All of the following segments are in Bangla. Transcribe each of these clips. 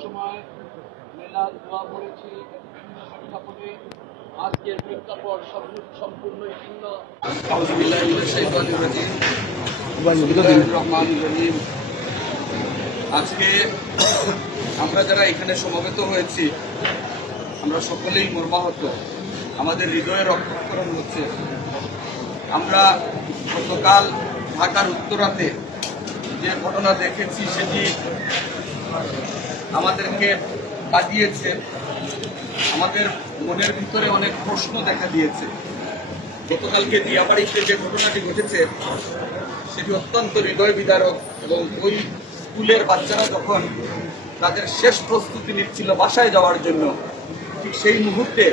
সবসময় মেলা দোয়া করেছি বিভিন্ন আজকের প্রেক্ষাপট সম্পূর্ণ ভিন্ন। আজকে আমরা যারা এখানে সমবেত হয়েছি, আমরা সকলেই মর্মাহত। আমাদের হৃদয়ে রক্তকরণ হচ্ছে। আমরা গতকাল ঢাকার উত্তরাতে যে ঘটনা দেখেছি, সেটি আমাদেরকে কাটিয়েছে আমাদের মনের ভিতরে অনেক প্রশ্ন দেখা দিয়েছে। গতকালকে দিয়াবাড়িতে যে ঘটনাটি ঘটেছে, সেটি অত্যন্ত হৃদয় বিদারক এবং ওই স্কুলের বাচ্চারা যখন তাদের শেষ প্রস্তুতি নিচ্ছিল বাসায় যাওয়ার জন্য, ঠিক সেই মুহূর্তে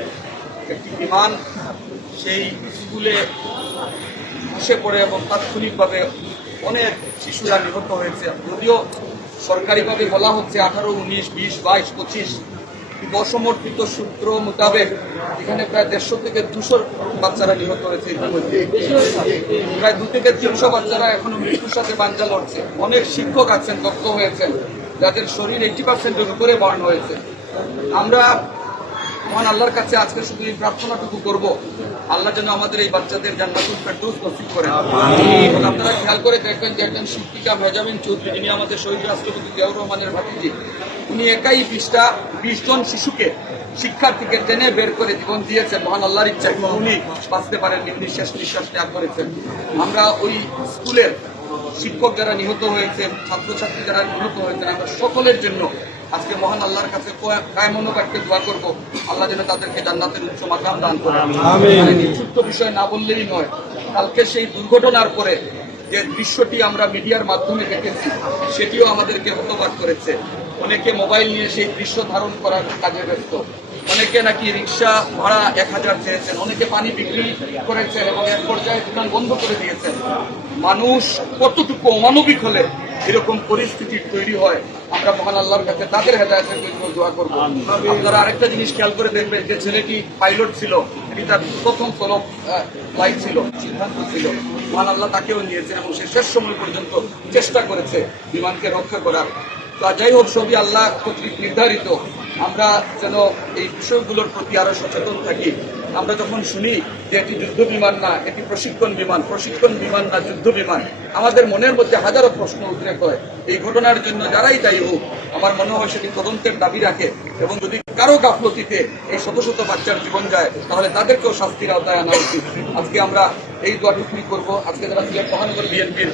একটি বিমান সেই স্কুলে ধসে পড়ে এবং তাৎক্ষণিকভাবে অনেক শিশুরা নিহত হয়েছে। যদিও সরকারিভাবে বলা হচ্ছে আঠারো, উনিশ, বিশ, বাইশ, পঁচিশ বসমর্পিত সূত্র মোতাবেক এখানে প্রায় দেড়শো থেকে দুশো বাচ্চারা নিহত হয়েছে প্রায় দু থেকে তিনশো বাচ্চারা এখনও মৃত্যুর সাথে বাঞ্জা লড়ছে। অনেক শিক্ষক আছেন দগ্ধ হয়েছেন, যাদের শরীর এইটি পার্সেন্টের উপরে বার্ন হয়েছে। আমরা মহান আল্লাহর কাছে আজকে শুধু এই প্রার্থনাটুকু করব। আল্লাহ যেন আমাদের এই বাচ্চাদের জান্নাতুল ফেরদৌস নসিব করেন। আপনারা খেয়াল করে দেখবেন যে একজন শিক্ষিকা মেজামিন চৌধুরী যিনি আমাদের শহীদ রাষ্ট্রপতি জিয়াউর রহমানের ভাতিজি উনি একাই বিশটা বিশ জন শিশুকে শিক্ষার্থীকে টেনে বের করে জীবন দিয়েছেন। মহান আল্লাহর ইচ্ছা উনি বাঁচতে পারেননি শেষ নিঃশ্বাস ত্যাগ করেছেন। আমরা ওই স্কুলের শিক্ষক যারা নিহত হয়েছেন ছাত্রছাত্রী যারা নিহত হয়েছেন আমরা সকলের জন্য আজকে মহান আল্লাহর কাছে কায় দোয়া করব। আল্লাহ যেন তাদেরকে জান্নাতের উচ্চ মাকাম দান করে। এই ছোট্ট বিষয় না বললেই নয়। কালকে সেই দুর্ঘটনার পরে যে দৃশ্যটি আমরা মিডিয়ার মাধ্যমে দেখেছি সেটিও আমাদেরকে হতবাক করেছে। অনেকে মোবাইল নিয়ে সেই দৃশ্য ধারণ করার কাজে ব্যস্ত। অনেকে নাকি রিক্সা ভাড়া এক হাজার চেয়েছেন। অনেকে পানি বিক্রি করেছেন এবং এক পর্যায়ে দোকান বন্ধ করে দিয়েছেন। মানুষ কতটুকু অমানবিক হলে এরকম পরিস্থিতি তৈরি হয় আমরা মহান আল্লাহর কাছে তাদের হেদায়তের জন্য দোয়া করব। আপনারা আরেকটা জিনিস খেয়াল করে দেখবেন যে ছেলেটি পাইলট ছিল এটি তার প্রথম সলভ ফ্লাইট ছিল সিদ্ধান্ত ছিল। মহান আল্লাহ তাকেও নিয়েছেন এবং সে শেষ সময় পর্যন্ত চেষ্টা করেছে বিমানকে রক্ষা করার। তো যাই হোক সবই আল্লাহ কর্তৃক নির্ধারিত। আমরা যেন এই বিষয়গুলোর প্রতি আরও সচেতন থাকি। আমরা যখন শুনি যে এটি যুদ্ধ বিমান না এটি প্রশিক্ষণ বিমান প্রশিক্ষণ বিমান না, যুদ্ধ বিমান, আমাদের মনের মধ্যে হাজারো প্রশ্ন উদ্রেক হয়। এই ঘটনার জন্য যারাই দায়ী হোক, আমার মনে হয় সেটি তদন্তের দাবি রাখে এবং যদি কারও গাফলতিতে এই শত শত বাচ্চার জীবন যায়, তাহলে তাদেরকেও শাস্তির আওতায় আনা উচিত। আজকে আমরা এই দোয়াটুকুই করব। আজকে যারা সিলেট মহানগর বিএনপির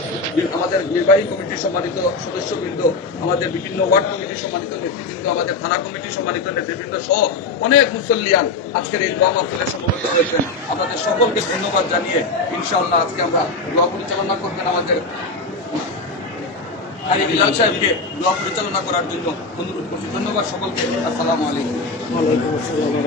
আমাদের নির্বাহী কমিটির সম্মানিত সদস্যবৃন্দ, আমাদের বিভিন্ন ওয়ার্ড কমিটির সম্মানিত নেতৃবৃন্দ, আমাদের থানা কমিটির সম্মানিত নেতৃবৃন্দ সহ অনেক মুসল্লিয়ান আজকের এই দোয়া মাহফিলে সমবেত হয়েছেন। আমাদের সকলকে ধন্যবাদ জানিয়ে ইনশাআল্লাহ আজকে আমরা দোয়া পরিচালনা করবেন আমাদের আলী বিলাল সাহেবকে দোয়া পরিচালনা করার জন্য অনুরোধ করছি। ধন্যবাদ সকলকে। আসসালামু আলাইকুম। আলাইকুম আসসালাম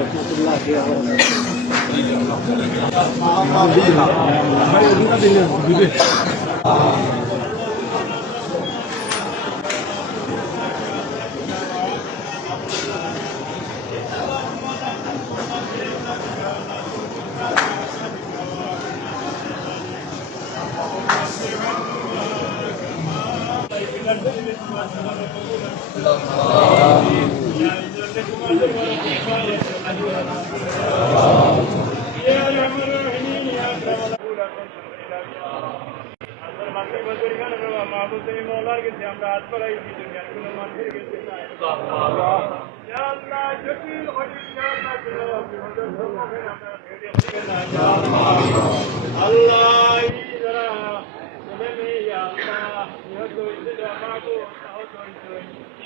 আমরা হাত করাই দুনিয়ার কোনো মানুষের গেছে ইয়া আল্লাহ জটিল ইয়া আল্লাহ কোনো বিপদের সম্মুখীন আমরা ভেবে উঠবে না ইয়া আল্লাহ আল্লাহ এই যারা ছেলে মেয়ে ইয়া আল্লাহ নিহত হয়েছে যে আমাকে আহত হয়েছে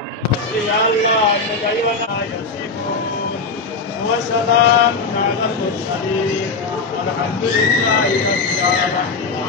يا الله مجيبنا يصفون وسلام على المرسلين والحمد لله رب العالمين